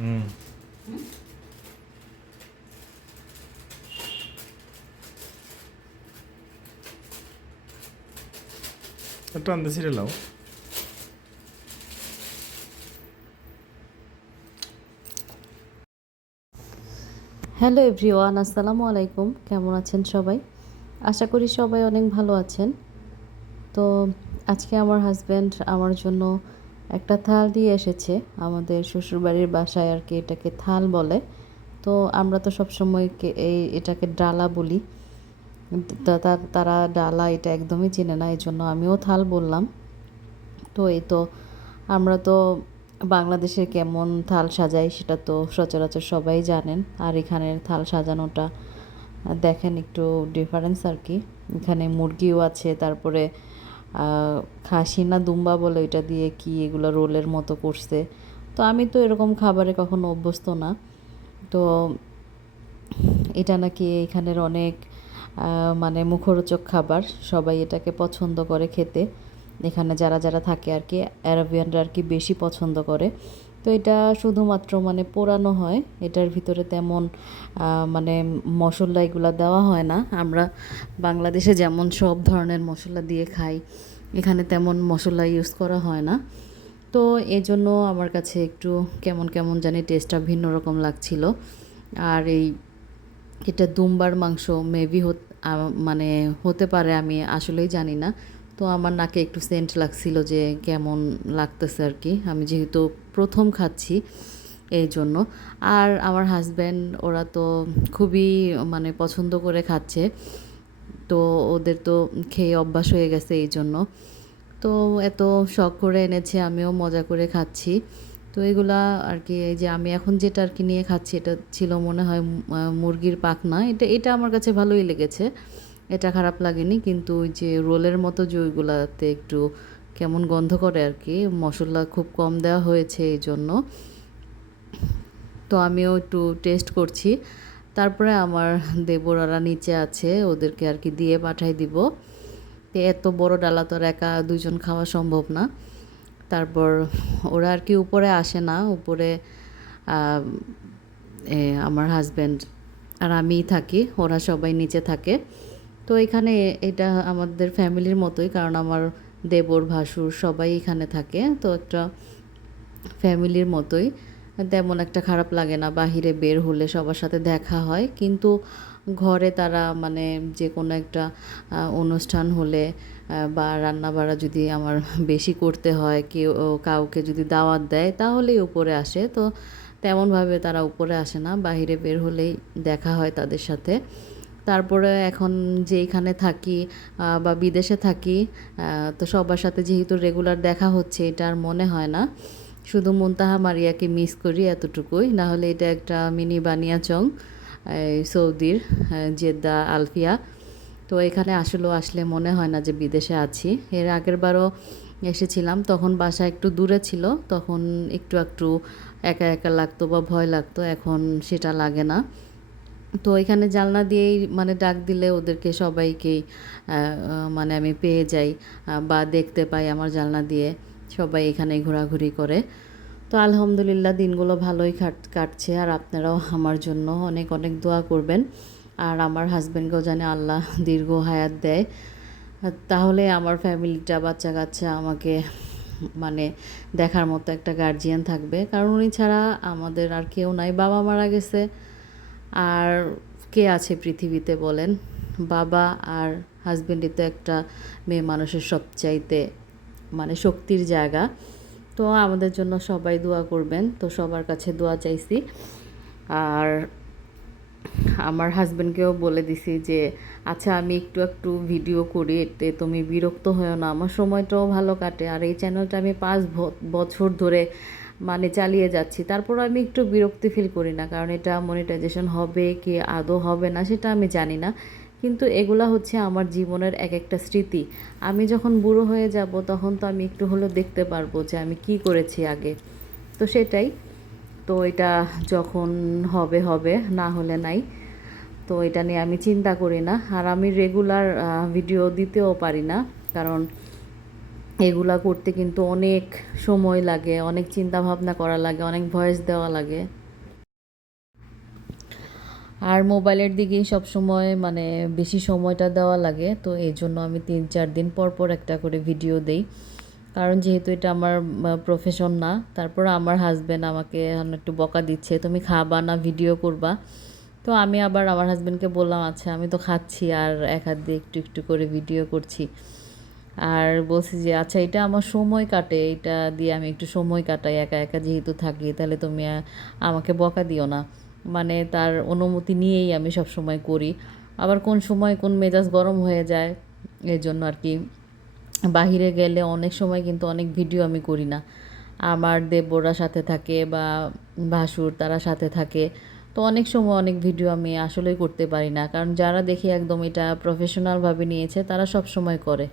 হুম। একটু আনতে ছিঁড়ে লাও। হ্যালো এভরিওয়ান, আসসালামু আলাইকুম। কেমন আছেন সবাই? আশা করি সবাই অনেক ভালো আছেন। তো আজকে আমার হাজব্যান্ড আমার জন্য একটা থাল দিয়ে এসেছে। আমাদের শ্বশুরবাড়ির বাসায় আর কি এটাকে থাল বলে। তো আমরা তো সবসময় এটাকে ডালা বলি। তারা ডালা এটা একদমই চেনে না, এই জন্য আমিও থাল বললাম। তো এই তো আমরা তো বাংলাদেশে কেমন থাল সাজাই সেটা তো সচরাচর সবাই জানেন। আর এখানের থাল সাজানোটা দেখেন একটু ডিফারেন্স আর কি। এখানে মুরগিও আছে, তারপরে খাসি না দুম্বা বলে ওইটা দিয়ে কি এগুলো রোলের মতো করছে। তো আমি তো এরকম খাবারে কখনো অভ্যস্ত না। তো এটা নাকি এখানের অনেক মানে মুখরোচক খাবার, সবাই এটাকে পছন্দ করে খেতে। এখানে যারা যারা থাকে আর কি অ্যারাবিয়ানরা আর কি বেশি পছন্দ করে। তো এটা শুধুমাত্র মানে পোড়ানো হয়, এটার ভিতরে তেমন মানে মশলা এগুলো দেওয়া হয় না। আমরা বাংলাদেশে যেমন সব ধরনের মশলা দিয়ে খাই, এখানে তেমন মশলা ইউজ করা হয় না। তো এই জন্য আমার কাছে একটু কেমন কেমন জানি টেস্টটা ভিন্ন রকম লাগছিল। আর এটা দুম্বার মাংস মেবি মানে হতে পারে, আমি আসলেই জানি না। তো আমার নাকে একটু সেন্ট লাগছিল যে কেমন লাগতেছে আর কি, আমি যেহেতু প্রথম খাচ্ছি এই জন্য। আর আমার হাজব্যান্ড ওরা তো খুবই মানে পছন্দ করে খাচ্ছে। তো ওদের তো খেয়ে অভ্যাস হয়ে গেছে এই জন্য। তো এত শখ করে এনেছে, আমিও মজা করে খাচ্ছি। তো এগুলা আর কি, এই যে আমি এখন যেটা আর কি নিয়ে খাচ্ছি এটা ছিল মনে হয় মুরগির পাখনা। এটা আমার কাছে ভালোই লেগেছে, এটা খারাপ লাগেনি। কিন্তু ওই যে রোলের মতো যে ওইগুলাতে একটু কেমন গন্ধ করে আর কি, মশলা খুব কম দেওয়া হয়েছে এই জন্য। তো আমিও একটু টেস্ট করছি। তারপরে আমার দেবরেরা নিচে আছে, ওদেরকে আর কি দিয়ে পাঠাই দিব। তো এত বড় ডালা তো আর একা দুজন খাওয়া সম্ভব না। তারপর ওরা আর কি উপরে আসে না, উপরে আহ, আমার হাজব্যান্ড আর আমিই থাকি, ওরা সবাই নিচে থাকে। তো এখানে এটা আমাদের ফ্যামিলির মতোই, কারণ আমার দেবর ভাসুর সবাই এখানে থাকে, তো একটা ফ্যামিলির মতোই। তেমন একটা খারাপ লাগে না, বাহিরে বের হলে সবার সাথে দেখা হয়। কিন্তু ঘরে তারা মানে যে কোনো একটা অনুষ্ঠান হলে বা রান্নাবাড়া যদি আমার বেশি করতে হয়, কাউকে যদি দাওয়াত দেয় তাহলেই উপরে আসে। তো তেমনভাবে তারা উপরে আসে না, বাহিরে বের হলেই দেখা হয় তাদের সাথে। তারপরে এখন যেইখানে থাকি বা বিদেশে থাকি, তো সবার সাথে যেহেতু রেগুলার দেখা হচ্ছে, এটা আর মনে হয় না। শুধু মুনতাহা মারিয়াকে মিস করি এতটুকুই, না হলে এটা একটা মিনি বানিয়াচং সৌদির, জেদ্দা আলফিয়া। তো এখানে আসলে মনে হয় না যে বিদেশে আছি। এর আগের বারও এসেছিলাম, তখন বাসা একটু দূরে ছিল, তখন একটু একটু একা একা লাগতো বা ভয় লাগতো, এখন সেটা লাগে না। তো এখানে জানলা দিয়েই মানে ডাক দিলে ওদেরকে সবাইকেই মানে আমি পেয়ে যাই বা দেখতে পাই আমার জানলা দিয়ে, সবাই এখানে ঘোরাঘুরি করে। তো আলহামদুলিল্লাহ দিনগুলো ভালোই কাটছে। আর আপনারাও আমার জন্য অনেক অনেক দোয়া করবেন। আর আমার হাজব্যান্ডকেও জানে আল্লাহ দীর্ঘ হায়াত দেয়, তাহলে আমার ফ্যামিলিটা বাচ্চা কাচ্চা আমাকে মানে দেখার মতো একটা গার্জিয়ান থাকবে। কারণ উনি ছাড়া আমাদের আর কেউ নাই, বাবা মারা গেছে। আর কে আছে পৃথিবীতে বলেন? বাবা আর হাজব্যান্ডই তো একটা মেয়ে মানুষের সবচাইতে মানে শক্তির জায়গা। তো আমাদের জন্য সবাই দোয়া করবেন, তো সবার কাছে দোয়া চাইছি। আর আমার হাজব্যান্ডকেও বলে দিছি যে আচ্ছা আমি একটু একটু ভিডিও করি, এতে তুমি বিরক্ত হয়েও না, আমার সময়টাও ভালো কাটে। আর এই চ্যানেলটা আমি 5 বছর ধরে মানে চালিয়ে যাচ্ছি, তারপর আমি একটু বিরক্তি ফিল করি না, কারণ এটা মনিটাইজেশন হবে কি আদৌ হবে না সেটা আমি জানি না। কিন্তু এগুলা হচ্ছে আমার জীবনের এক একটা স্মৃতি। আমি যখন বুড়ো হয়ে যাব তখন তো আমি একটু হলেও দেখতে পারবো যে আমি কি করেছি আগে। তো সেটাই। তো এটা যখন হবে হবে, না হলে নাই। তো এটা নিয়ে আমি চিন্তা করি না। আর আমি রেগুলার ভিডিও দিতেও পারি না, কারণ এগুলা করতে কিন্তু অনেক সময় লাগে, অনেক চিন্তা ভাবনা করা লাগে, অনেক ভয়েস দেওয়া লাগে। আর মোবাইলের দিকেই সবসময় মানে বেশি সময়টা দেওয়া লাগে, তো এই জন্য আমি 3-4 দিন পর পর একটা করে ভিডিও দেই। কারণ যেহেতু এটা আমার প্রফেশন না, তারপর আমার হাজব্যান্ড আমাকে এখন একটু বকা দিচ্ছে, তুমি খাবা না ভিডিও করবা। তো আমি আবার আমার হাজব্যান্ডকে বললাম, আচ্ছা আমি তো খাচ্ছি আর এক হাত দিয়ে একটু একটু করে ভিডিও করছি। আর বলছি যে আচ্ছা এটা আমার সময় কাটে, এটা দিয়ে আমি একটু সময় কাটাই, একা একা যেহেতু থাকি, তাহলে তুমি আমাকে বকা দিও না। মানে তার অনুমতি নিয়েই আমি সব সময় করি। আবার কোন সময় কোন মেজাজ গরম হয়ে যায়, এই জন্য আর কি বাহিরে গেলে অনেক সময় কিন্তু অনেক ভিডিও আমি করি না। আমার দেবররা সাথে থাকে বা ভাসুর তারা সাথে থাকে, তো অনেক সময় অনেক ভিডিও আমি আসলেই করতে পারি না, কারণ যারা দেখি একদম এটা প্রফেশনালভাবে নিয়েছে তারা সব সময় করে।